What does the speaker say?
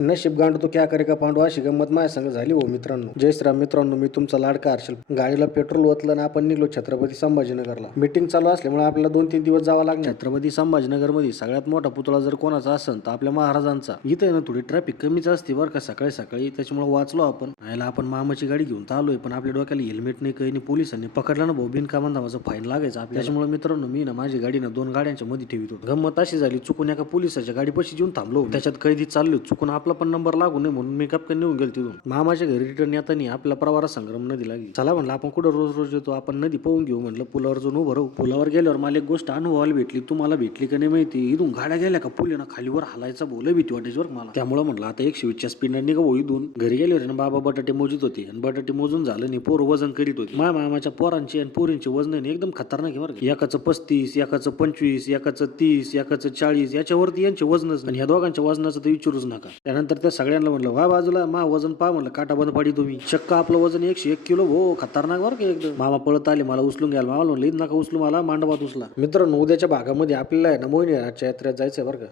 नशीब गांड तो क्या करे का पांडू अशी गंमत माझ्या संग झाली हो मित्रांनो. जय श्रीराम मित्रांनो, मी तुमचा लाडका हर्षल. गाडीला पेट्रोल ओतलं ना आपण निघलो छत्रपती संभाजीनगरला. मीटिंग चालू असल्यामुळे आपल्याला 2-3 दिवस जावं लागणार. छत्रपती संभाजीनगर मध्ये सगळ्यात मोठा पुतळा जर कोणाचा असेल तर आपल्या महाराजांचा. इथे ना थोडी ट्रॅफिक कमीच असते बरं का सकाळी सकाळी, त्याच्यामुळे वाचलो आपण. यायला आपण मामाची गाडी घेऊन आलोय, पण आपल्या डोक्याला हेल्मेट नाही, काही नाही. पोलिसांनी पकडला ना भाऊ, बिनकामान धावाचा फाईन लागायचा आपल्याला. त्याच्यामुळे मित्रांनो मी ना माझी गाडी ना 2 गाड्यांच्या मध्ये ठेवित होतो. गंमत अशी झाली, चुकून एका पोलिसाच्या गाडीपाशी येऊन थांबलो. त्याच्यात कैदी चाललो, चुकून आपला पण नंबर लागू नये म्हणून मी कपकन निघून गेलो तिथून. मामाच्या घरी रिटर्न येताना आपला प्रवारा संग्राम नदी लागली. चला म्हणलं आपण कुठं रोज रोज येतो, आपण नदी पाहून घेऊ म्हणलं. पुलावर जाऊन उभं राहू. पुलावर गेल्यावर मला एक गोष्ट अनुभवायला भेटली, तुम्हाला भेटली का नाही माहिती. इथून गाड्या गेल्या का पुल ना खालीवर हलायचा बोल भीती वाटायची बरं मला. त्यामुळे म्हटलं आता 120च्या स्पीडने निघावं इथून. घरी गेल्यावर ना बाबा बटाटे मोजित होते आणि बटाटे मोजून झालं नाही, पोर वजन करीत होते. माझ्या मामाच्या पोरांची आणि पोरींची वजन एकदम खतरनाक आहे बरं. एकाचं 35, एकाचं 25, एकाचं 30, एकाचं 40, याच्यावरती यांचे वजनच नाही. ह्या दोघांच्या वजनाचं तर विचारूच नका. त्यानंतर त्या सगळ्यांना म्हणलं वा बाजूला, मा वजन पहा म्हणलं, काटा बंद पाडी तुम्ही. चक्क आपलं वजन 101 किलो. हो खतरनाक बरं का एकदम. मामा पळत आले, मला उचलून घ्यायला. मामा म्हणलं नका उचलू, मला मांडवात उचला. मित्रांनो उद्याच्या भागामध्ये आपल्याला ना मोहिनी राजच्या यात्रेत जायचंय बरं का.